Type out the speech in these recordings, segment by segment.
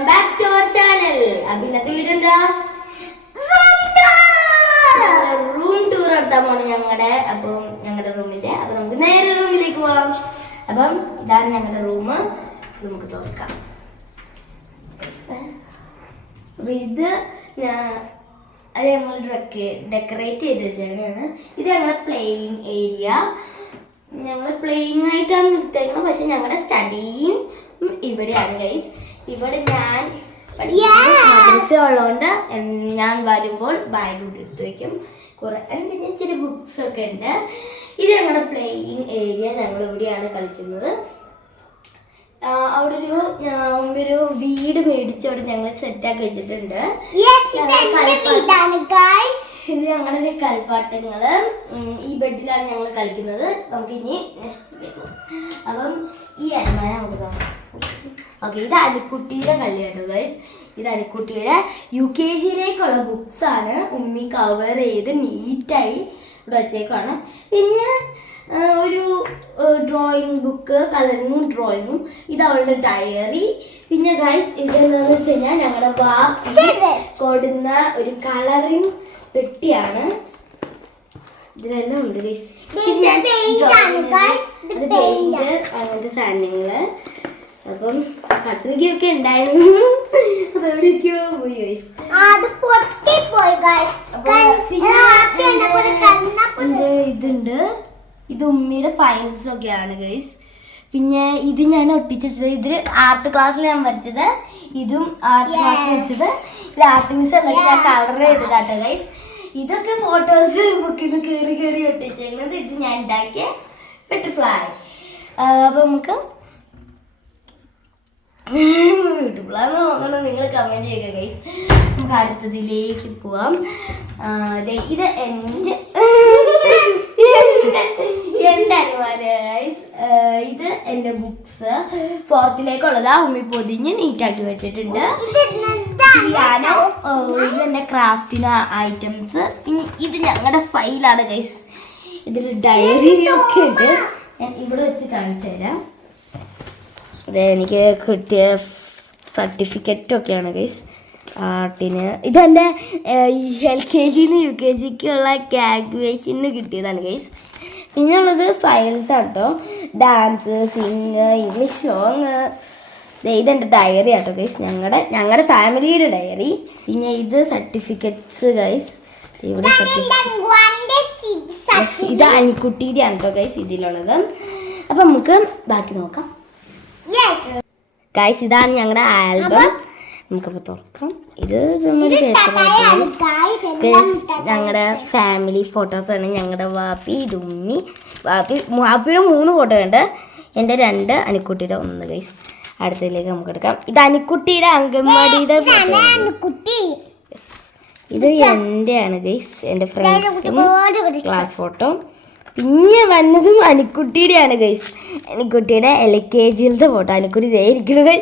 Welcome back to our channel. അപ്പൊ ഇന്നത്തെ video എന്താ? റൂം ടൂർ നടത്താൻ പോണ് ഞങ്ങളുടെ. അപ്പം ഞങ്ങളുടെ റൂമിന്റെ. അപ്പൊ നമുക്ക് നേരെ റൂമിലേക്ക് പോവാം. അപ്പം ഇതാണ് ഞങ്ങളുടെ റൂം. നമുക്ക് തുറക്കാം. അപ്പൊ ഇത് അത് ഞങ്ങൾ ഡെക്കറേറ്റ് ചെയ്ത് വെച്ചാണ്. ഇത് ഞങ്ങളുടെ പ്ലേയിങ് ഏരിയ. ഞങ്ങൾ പ്ലേയിങ് ആയിട്ടാണ് എടുത്തേക്കുന്നത്. പക്ഷെ ഞങ്ങളുടെ സ്റ്റഡിയും ഇവിടെയാണ് ഗൈസ്. ഇവിടെ ഞാൻ മദ്രസ ഉള്ളതുകൊണ്ട് ഞാൻ വരുമ്പോൾ ബാഗ് എടുത്ത് വയ്ക്കും. പിന്നെ ഇച്ചിരി ബുക്സ് ഒക്കെ ഉണ്ട്. ഇത് ഞങ്ങളുടെ പ്ലേയിങ് ഏരിയ. ഞങ്ങൾ ഇവിടെയാണ് കളിക്കുന്നത്. അവിടെ ഒരു വീട് മേടിച്ചവിടെ ഞങ്ങൾ സെറ്റാക്കി വെച്ചിട്ടുണ്ട്. ഇത് ഞങ്ങളുടെ കളിപ്പാട്ടങ്ങള്. ഈ ബെഡിലാണ് ഞങ്ങൾ കളിക്കുന്നത്. നമുക്ക് ഇനി അപ്പം ഈ അരമാന നമുക്ക് ഓക്കെ. ഇത് അനിക്കുട്ടിയുടെ കളി കേട്ടോ ഗൈസ്. ഇത് അനിക്കുട്ടിയുടെ UKG-യിലേക്കുള്ള ബുക്സ് ആണ്. ഉമ്മി കവർ ചെയ്ത് നീറ്റായി ഇവിടെ വെച്ചേക്കാണ്. പിന്നെ ഒരു ഡ്രോയിങ് ബുക്ക്, കളറിങ്ങും ഡ്രോയിങ്ങും. ഇത് അവളുടെ ഡയറി. പിന്നെ ഗൈസ് ഇതെന്താണെന്ന് വെച്ച് കഴിഞ്ഞാൽ ഞങ്ങളുടെ വാപ്പി കൊടുന്ന ഒരു കളറിങ് പെട്ടിയാണ്. ഇതിലെല്ലാം ഉണ്ട് ഗൈസ്. അത് പെയിന്റ് അങ്ങനത്തെ സാധനങ്ങള്. അപ്പം കത്രികയൊക്കെ ഉണ്ടായിരുന്നു. അതെവിടേക്കോ പോയി ഗൈസ്. ഇതുണ്ട്. ഇത് ഉമ്മിയുടെ ഫൈൽസ് ഒക്കെയാണ് ഗൈസ്. പിന്നെ ഇത് ഞാൻ ഒട്ടിച്ചത്. ഇതിൽ ആർട്ട് ക്ലാസ്സിൽ ഞാൻ വരച്ചത്. ഇതും ആർട്ട് ക്ലാസ്സിൽ വെച്ചത്. ഇത് ആർട്ടിങ്സ് എന്നൊക്കെ ഞാൻ കളർ ചെയ്തതാട്ടോ ഗൈസ്. ഇതൊക്കെ ഫോട്ടോസ് ബുക്കിൽ നിന്ന് കയറി ഒട്ടിച്ചേക്കുന്നത്. ഇത് ഞാൻ ഉണ്ടാക്കിയ ബട്ടർഫ്ലൈ. അപ്പൊ നമുക്ക് ബ്യൂട്ടിഫുള്ളാന്ന് തോന്നണം. നിങ്ങൾ കമന്റ് ചെയ്യുക ഗൈസ്. നമുക്ക് അടുത്തതിലേക്ക് പോവാം. ഇത് എൻ്റെ അനുമാനം ഗൈസ്. ഇത് എൻ്റെ ബുക്സ് 4th-ലേക്കുള്ളതാ. ഉമ്മി പൊതിഞ്ഞ് നീറ്റാക്കി വെച്ചിട്ടുണ്ട്. പിയാനോ. ഇത് എൻ്റെ ക്രാഫ്റ്റിന് ഐറ്റംസ്. പിന്നെ ഇത് ഞങ്ങളുടെ ഫയലാണ് ഗൈസ്. ഇതിൽ ഡയറി ഒക്കെ ഉണ്ട്. ഞാൻ ഇവിടെ വെച്ച് കാണിച്ചു തരാം. ഇത് എനിക്ക് കിട്ടിയ സർട്ടിഫിക്കറ്റൊക്കെയാണ് ഗൈസ് ആർട്ടിന്. ഇതെൻ്റെ LKG-ന്ന് UKG-ക്കുള്ള ഗ്രാജുവേഷന് കിട്ടിയതാണ് ഗൈസ്. പിന്നെയുള്ളത് ഫയൽസ് ആട്ടോ. Dance, Singh, English song. ഇതെൻ്റെ ഡയറി ആട്ടോ ഗൈസ്. ഞങ്ങളുടെ ഫാമിലിയുടെ ഡയറി. പിന്നെ ഇത് സർട്ടിഫിക്കറ്റ്സ് ഗൈസ്. ഇവിടെ ഇത് അനിക്കുട്ടിയുടെ ആണ് കേട്ടോ ഗൈസ് ഇതിലുള്ളത്. അപ്പം നമുക്ക് ബാക്കി നോക്കാം ഗൈസ്. ഇതാണ് ഞങ്ങളുടെ ആൽബം. നമുക്കപ്പോൾ തുറക്കാം. ഇത് ഞങ്ങളുടെ ഫാമിലി ഫോട്ടോസാണ്. ഞങ്ങളുടെ വാപ്പി, ഇത് ഉമ്മി. വാപ്പിയുടെ 3 ഫോട്ടോ ഉണ്ട്. എൻ്റെ 2, അനിക്കുട്ടിയുടെ 1 ഗൈസ്. അടുത്തതിലേക്ക് നമുക്ക് എടുക്കാം. ഇത് അനിക്കുട്ടിയുടെ അംഗൻവാടിയുടെ ഫോട്ടോ. ഇത് എൻ്റെ ആണ് ഗൈസ്. എൻ്റെ ഫ്രണ്ട്സ് ക്ലാസ് ഫോട്ടോ. പിന്നെ വന്നതും അനിക്കുട്ടിയുടെ ആണ് ഗൈസ്. അനിക്കുട്ടിയുടെ LKG-യിലത്തെ ഫോട്ടോ. അനിക്കുട്ടി ഇതേ ഇരിക്കുന്നത്.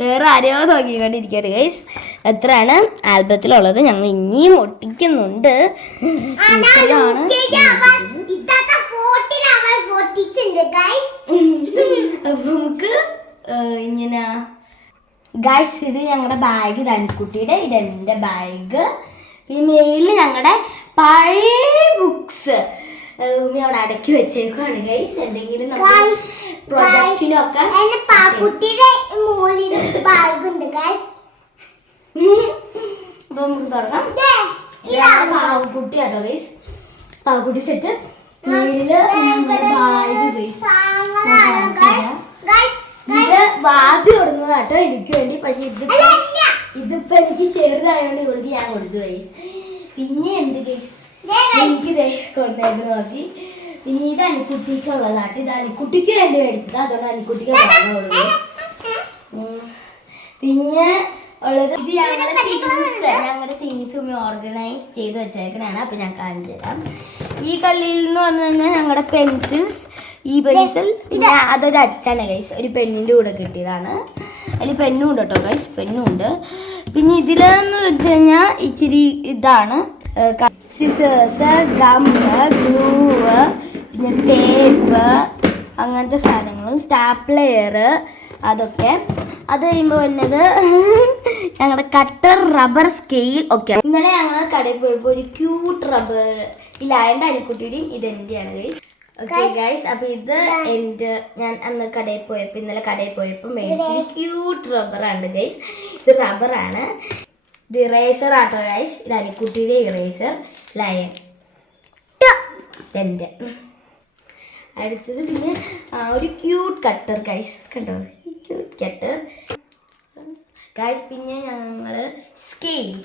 വേറെ ആരെയോ നോക്കിക്കൊണ്ടിരിക്കുകയാണ് ഗൈസ്. എത്രയാണ് ആൽബത്തിലുള്ളത്. ഞങ്ങൾ ഇനിയും ഒട്ടിക്കുന്നുണ്ട്. അപ്പൊ നമുക്ക് ഇങ്ങനെ ഗൈസ്. ഇത് ഞങ്ങളുടെ ബാഗ്. ഇത് അനിക്കുട്ടിയുടെ. ഇത് എൻ്റെ ബാഗ്. പിന്നെ മെയിലിൽ ഞങ്ങളുടെ പഴയ ബുക്സ് അവിടെ അടക്കി വെച്ചേക്കാണ് ഗൈസ്. എന്തെങ്കിലും പ്രൊജക്റ്റിനൊക്കെ. അപ്പൊ നമുക്ക് തുടങ്ങാം. പാവക്കുട്ടി ആട്ടോ ഗൈസ്. പാവക്കുട്ടി സെറ്റ്. Mail bag guys. ഇത് വാപ്പി കൊടുക്കുന്നതാട്ടോ എനിക്ക് വേണ്ടി. പക്ഷെ ഇതിപ്പോ എനിക്ക് ചെറുതായോണ്ട് ഇവൾക്ക് ഞാൻ കൊടുത്തു ഗൈസ്. പിന്നെ എന്ത് ഗൈസ് എനിക്കിതേ കൊണ്ടായിരുന്നു നോക്കി. പിന്നെ ഇത് അനിക്കുട്ടിക്കുള്ളതാട്ടോ. ഇത് അനിക്കുട്ടിക്ക് വേണ്ടി മേടിച്ചത്. അതുകൊണ്ട് അനിക്കുട്ടിക്ക് വാങ്ങുള്ളൂ. പിന്നെ ഉള്ളത് ഇത് ഞങ്ങളുടെ തിങ്സ് ഓർഗനൈസ് ചെയ്ത് വെച്ചേക്കണാണ്. അപ്പൊ ഞാൻ കാണിച്ചു തരാം. ഈ കള്ളിയിൽ എന്ന് പറഞ്ഞു കഴിഞ്ഞാൽ ഞങ്ങളുടെ പെൻസിൽസ്. ഈ പെൻസിൽ പിന്നെ അതൊരു അച്ഛനാണ് ഗൈസ്. ഒരു പെണ്ണിൻ്റെ കൂടെ കിട്ടിയതാണ്. അതിൽ പെണ്ണും ഉണ്ട് കേട്ടോ ഗൈസ്. പെണ്ണും ഉണ്ട്. പിന്നെ ഇതിലെന്ന് വെച്ച് കഴിഞ്ഞാൽ ഇച്ചിരി ഇതാണ് സിസേഴ്സ്, ഗമ്മ്, ഗ്ലൂവ്, പിന്നെ ടേപ്പ്, അങ്ങനത്തെ സാധനങ്ങളും സ്റ്റാപ്ലെയർ, അതൊക്കെ. അത് കഴിയുമ്പോൾ വന്നത് ഞങ്ങളുടെ കട്ടർ, റബ്ബർ, സ്കെയിൽ ഒക്കെ. ഇന്നലെ ഞങ്ങൾ കടയിൽ പോയപ്പോൾ ഒരു ക്യൂട്ട് റബ്ബർ, ഈ ലായൻ്റെ അനിക്കുട്ടിയുടെയും ഇതെൻ്റെയാണ് ഗൈസ്. ഓക്കെ ഗൈസ്, അപ്പോൾ ഇത് ഞാൻ അന്ന് ഇന്നലെ കടയിൽ പോയപ്പോൾ മേടിച്ചത് ക്യൂട്ട് റബ്ബറാണ് ഗൈസ്. ഇത് റബ്ബറാണ്. ഇത് ഇറേസർ ആട്ടോ ഗൈസ്. ഇത് അനിക്കുട്ടിയുടെ ഇറേസർ, ലയൻ എൻ്റെ. അടുത്തത് പിന്നെ ഒരു ക്യൂട്ട് കട്ടർ ഗൈസ്, കണ്ടോ ക്യൂട്ട് കട്ടർ ഗൈസ്. പിന്നെ ഞങ്ങൾ സ്കെയിൽ,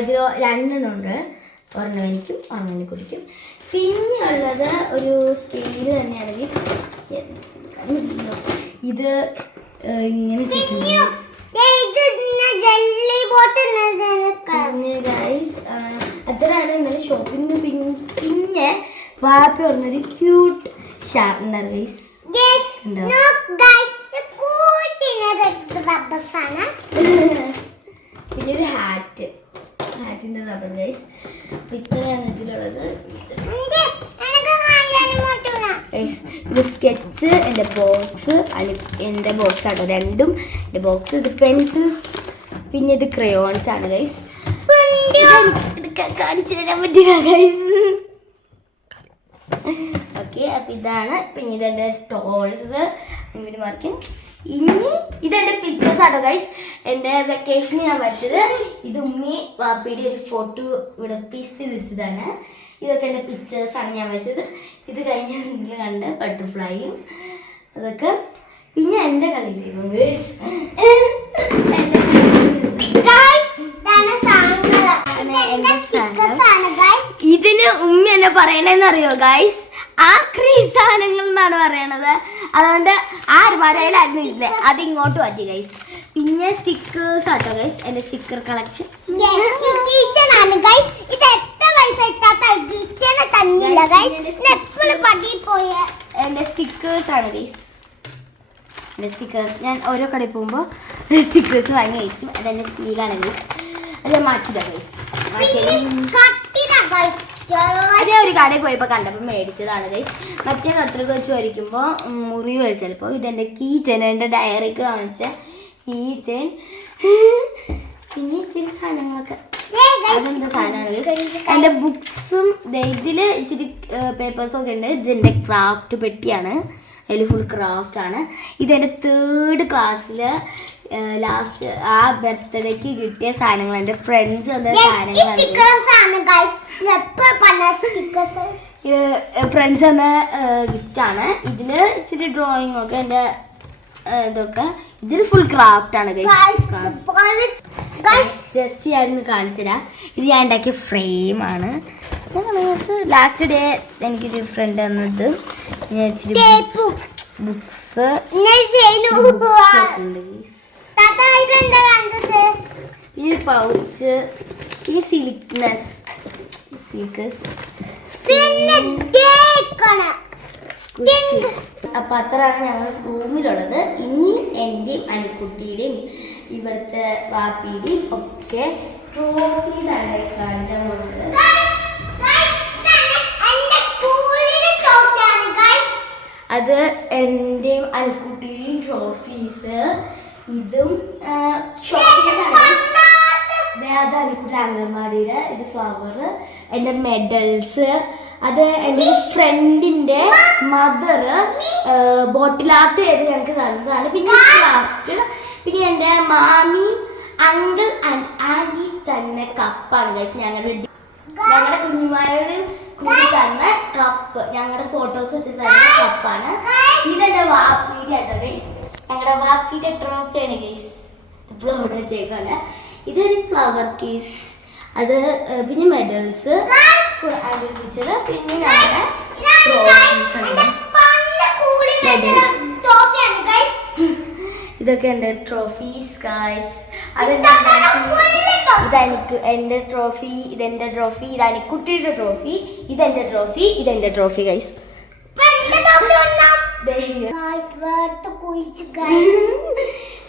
ഇതിൽ 2 ഉണ്ട്. ഒരെണ്ണം എനിക്കും ഒരെണ്ണം കുടിക്കും. പിന്നെ ഉള്ളത് ഒരു സ്കെയിൽ തന്നെയാണെങ്കിൽ ഇത് ഇങ്ങനെ ഗൈസ്. അത്രയാണ് ഇന്നലെ ഷോപ്പിംഗ്. പിന്നെ വാപ്പി പറഞ്ഞൊരു ക്യൂട്ട് ഷാർപ്പനർ ഗൈസ്. പിന്നെ ഒരു ഹാറ്റിൻ്റെ റബ്ബർ ഗൈസ്. അപ്പം ഇത്രയാണ് ഇതിലുള്ളത്. ഇത് സ്കെച്ച്, എൻ്റെ ബോക്സ് ആട്ടോ, രണ്ടും എൻ്റെ ബോക്സ്. ഇത് പെൻസിൽസ്, പിന്നെ ഇത് ക്രയോൺസ് ആണ് ഗൈസ്. കാണിച്ചു തരാൻ പറ്റില്ല ഗൈസ്. ഓക്കെ, അപ്പം ഇതാണ്. പിന്നെ ഇതെൻ്റെ ടോൾസ് ഇങ്ങനെ മാർക്കിൻ. ഇനി ഇതെൻ്റെ പിക്ചേഴ്സ് ആട്ടോ ഗൈസ്. എൻ്റെ വെക്കേഷന് ഞാൻ വരച്ചത്. ഇത് ഉമ്മി വാപ്പിയുടെ ഒരു ഫോട്ടോ ഇവിടെ പീസ് തിരിച്ചതാണ്. ഇതൊക്കെ എൻ്റെ പിക്ചേഴ്സാണ് ഞാൻ വരച്ചത്. ഇത് കഴിഞ്ഞ നിങ്ങൾ കണ്ട് ബട്ടർഫ്ലൈയും അതൊക്കെ. പിന്നെ എൻ്റെ കളിയിലും ഇതിന് ഉമ്മ എന്നെ പറയണെന്ന് അറിയോ ഗൈസ്? ആക്രി സാധനങ്ങൾ എന്നാണ് പറയണത്. അതുകൊണ്ട് ആ അരമരയിലായിരുന്നു ഇരുന്നത്, അത് ഇങ്ങോട്ട് മാറ്റി ഗൈസ്. പിന്നെ സ്റ്റിക്കേഴ്സ് ആട്ടോ ഗൈസ്, എൻ്റെ സ്റ്റിക്കർ കളക്ഷൻ. എൻ്റെ സ്റ്റിക്കേഴ്സ് ആണ് ഗൈസ്. എൻ്റെ സ്റ്റിക്കേഴ്സ് ഞാൻ ഓരോ കടയിൽ പോകുമ്പോൾ സ്റ്റിക്കേഴ്സ് വാങ്ങി വയ്ക്കും. അതെൻ്റെ സ്റ്റീലാണ് ഗൈസ്. അത് മാറ്റില്ല ഗൈസ്. അതേ ഒരു കടയിൽ പോയപ്പോൾ കണ്ടപ്പോൾ മേടിച്ചതാണ് ഗൈസ്. മറ്റേ കത്രിക വെച്ച് വരയ്ക്കുമ്പോൾ മുറിവ് വരും ചിലപ്പോൾ. ഇതെൻ്റെ കീ ചെയിൻ, എൻ്റെ ഡയറിക്ക് വാങ്ങിച്ച കീ ചെയിൻ. പിന്നെ ഇച്ചിരി സാധനങ്ങളൊക്കെ, അതെന്താ സാധനമാണ്. എൻ്റെ ബുക്സും ഇതിൽ ഇച്ചിരി പേപ്പേഴ്സൊക്കെ ഉണ്ട്. ഇതെൻ്റെ ക്രാഫ്റ്റ് പെട്ടിയാണ്, അതിൽ ഫുൾ ക്രാഫ്റ്റാണ്. ഇതെൻ്റെ 3rd ക്ലാസ്സിൽ ലാസ്റ്റ് ആ ബർത്ത്ഡേക്ക് കിട്ടിയ സാധനങ്ങൾ, എൻ്റെ ഫ്രണ്ട്സ് വന്ന സാധനങ്ങളാണ്. ഫ്രണ്ട്സ് വന്ന ഗിഫ്റ്റാണ്. ഇതിൽ ഇച്ചിരി ഡ്രോയിങ് ഒക്കെ എൻ്റെ ഇതൊക്കെ. ഇതിൽ ഫുൾ ക്രാഫ്റ്റാണ് ജസ്റ്റ് ഞാനൊന്ന് കാണിച്ചുതരാം. ഇത് ഞാൻ ഉണ്ടാക്കിയ ഫ്രെയിമാണ്. ലാസ്റ്റ് ഡേ എനിക്കൊരു ഫ്രണ്ട് തന്നത് ഇച്ചിരി ബുക്സ് ഈ പൗച്ച്, ഈ സിലിക്നെസ് അപ്പൊ അത്രയാണ് ഞങ്ങൾ റൂമിലുള്ളത്. ഇനി എൻ്റെയും അനിക്കുട്ടിയുടെയും ഇവിടുത്തെ വാപ്പിയുടെയും ഒക്കെ ട്രോഫീസ് ആണ് കാണിക്കാൻ പോകുന്നത്. അത് എൻ്റെയും അനിക്കുട്ടിയുടെയും ട്രോഫീസ്. ഇതും അത് അനിക്കുട്ടി അംഗൻവാടിയുടെ. ഇത് ഫ്ലവർ, എൻ്റെ മെഡൽസ്. അത് എൻ്റെ ഫ്രണ്ടിൻ്റെ മദർ ബോട്ടിൽ ആർട്ട് ചെയ്ത് ഞങ്ങൾക്ക് തന്നതാണ്. പിന്നെ ക്രാഫ്റ്റ്. പിന്നെ എൻ്റെ മാമി, അങ്കിൾ ആൻഡ് ആൻറ്റി തന്നെ കപ്പാണ് ഗൈസ്. ഞങ്ങളുടെ കുഞ്ഞുമായോട് കൂടി തന്ന കപ്പ്, ഞങ്ങളുടെ ഫോട്ടോസ് വെച്ച് തന്ന കപ്പാണ്. ഇതെൻ്റെ വാപ്പിയുടെ ആട്ടോ ഗൈസ്. ഞങ്ങളുടെ വാപ്പിയുടെ ട്രോഫിയാണ് ഗൈസ്. ഇപ്പോൾ അവിടെ വെച്ചേക്കാണ്. ഇതൊരു ഫ്ലവർ കേസ്. അത് പിന്നെ മെഡൽസ് ആഗ്രഹിച്ചത്. പിന്നെ ഞങ്ങളുടെ ഇതൊക്കെ എൻ്റെ ട്രോഫീസ് ഗൈസ്. ഇതെനിക്ക് എൻ്റെ ട്രോഫി, ഇതെൻ്റെ ട്രോഫി, ഇതാണ് കുട്ടിയുടെ ട്രോഫി, ഇതെൻ്റെ ട്രോഫി, ഇതെൻ്റെ ട്രോഫി ഗൈസ്.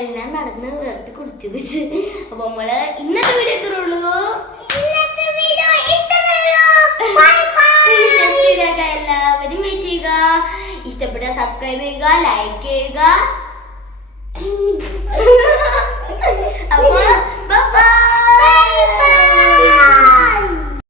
എല്ലാം നടന്ന് വേർത്ത് കുടിച്ചു വെച്ച്. അപ്പൊ നമ്മള് ഇന്നത്തെ വീഡിയോ എത്രയുള്ളൂ. എല്ലാവരും വെയിറ്റ് ചെയ്യുക. ഇഷ്ടപ്പെട്ടാൽ സബ്സ്ക്രൈബ് ചെയ്യുക, ലൈക്ക് ചെയ്യുക.